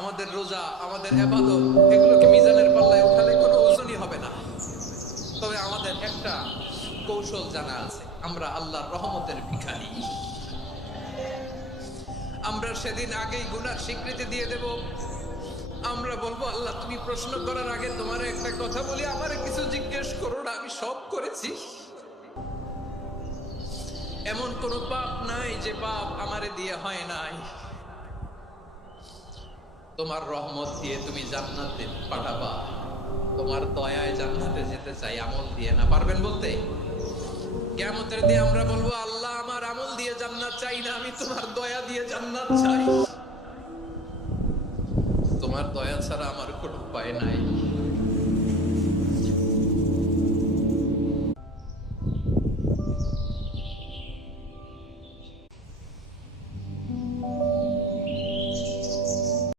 আমাদের রোজা, আমাদের ইবাদত, এগুলোকে মিজানের পাল্লায় উঠালে কোনো ওজনই হবে না। তবে আমাদের একটা কৌশল জানা আছে, আমরা আল্লাহর রহমতের ভিখারি। আমরা সেদিন আগেই গুনার স্বীকৃতি দিয়ে দেব। আমরা বলবো, আল্লাহ তুমি প্রশ্ন করার আগে তোমার একটা কথা বলি, আমারে কিছু জিজ্ঞেস করো না, আমি সব করেছি। এমন কোন পাপ নাই যে পাপ আমারে দিয়ে হয় নাই। তোমার রহমত দিয়ে তুমি জান্নাতে পাঠাবা, তোমার দয়ায় জান্নাতে যেতে চাই, আমল দিয়ে না। পারবেন বলতে? কিয়ামতের দিন আমরা বলবো, আল্লাহ আমার আমল দিয়ে জান্নাত চাই না, আমি তোমার দয়া দিয়ে জান্নাত চাই। তোমার দয়া ছাড়া আমার কোনো উপায় নাই।